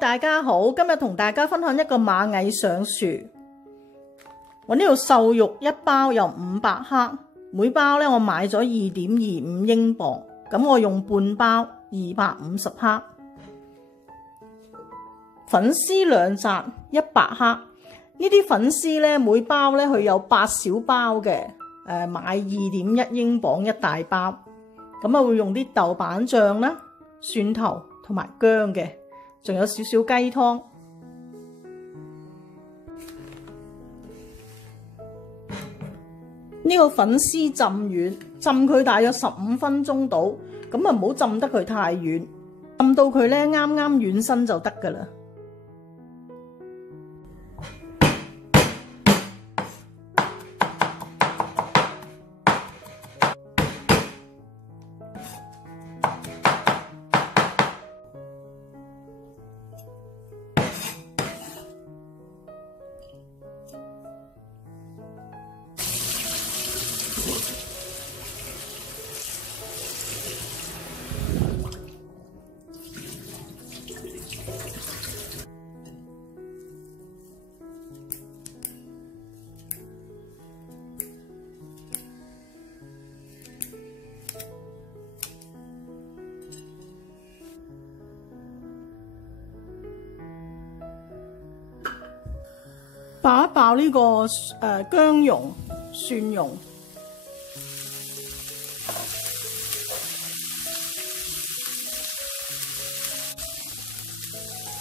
大家好，今日同大家分享一個螞蟻上樹。我呢度瘦肉一包有500克，每包咧我買咗2.25英鎊，咁我用半包250克。粉絲2紮100克，呢啲粉絲咧每包咧佢有8小包嘅，買2.1英鎊一大包。咁啊會用啲豆瓣醬啦、蒜頭同埋薑嘅，仲有少少雞湯。呢個粉絲浸軟，浸佢大約15分鐘到，咁啊唔好浸得佢太軟，浸到佢咧啱啱軟身就得㗎喇。爆一爆呢個薑蓉、蒜蓉，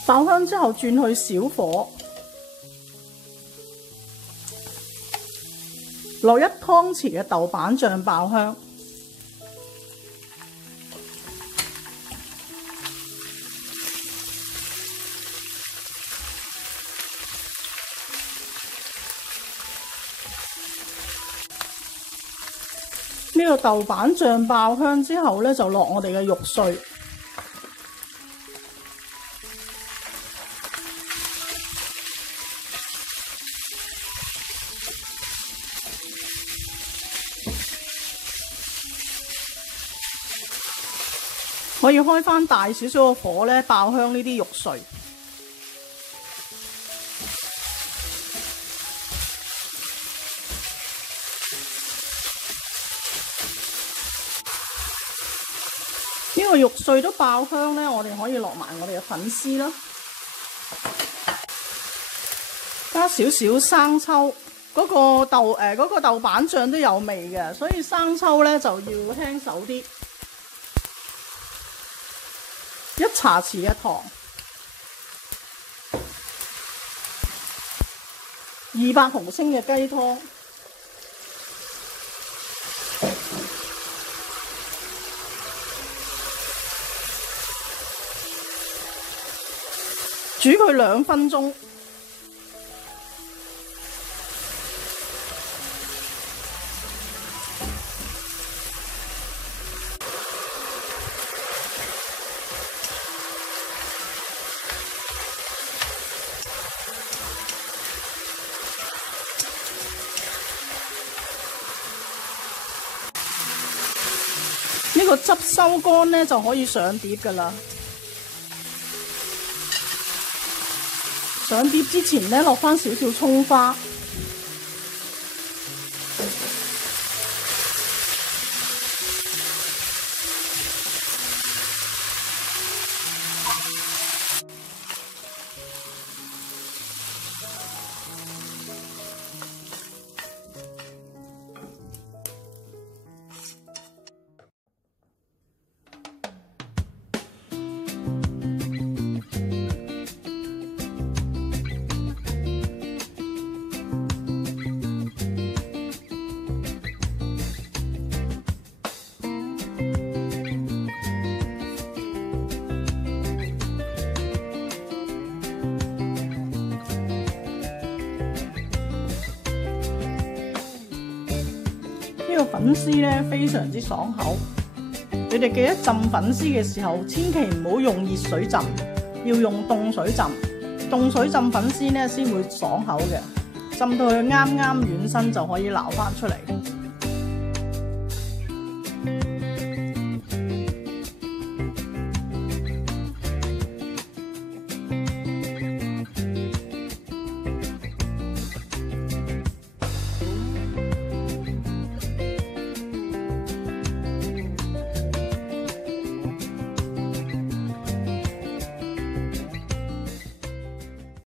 爆香之後轉去小火，落1湯匙嘅豆瓣醬爆香。呢個豆瓣醬爆香之後咧，就落我哋嘅肉碎，可以開返大少少嘅火咧，爆香呢啲肉碎。呢個肉碎都爆香咧，我哋可以落埋我哋嘅粉絲啦，加少少生抽。嗰個豆瓣醬都有味嘅，所以生抽咧就要輕手啲。1茶匙嘅糖，200毫升嘅雞湯。煮佢2分鐘，呢個汁收乾咧就可以上碟㗎喇。上碟之前咧，落返少少葱花，呢個粉絲咧非常之爽口，你哋記得浸粉絲嘅時候，千祈唔好用熱水浸，要用凍水浸。凍水浸粉絲咧先會爽口嘅，浸到佢啱啱軟身就可以撈返出嚟。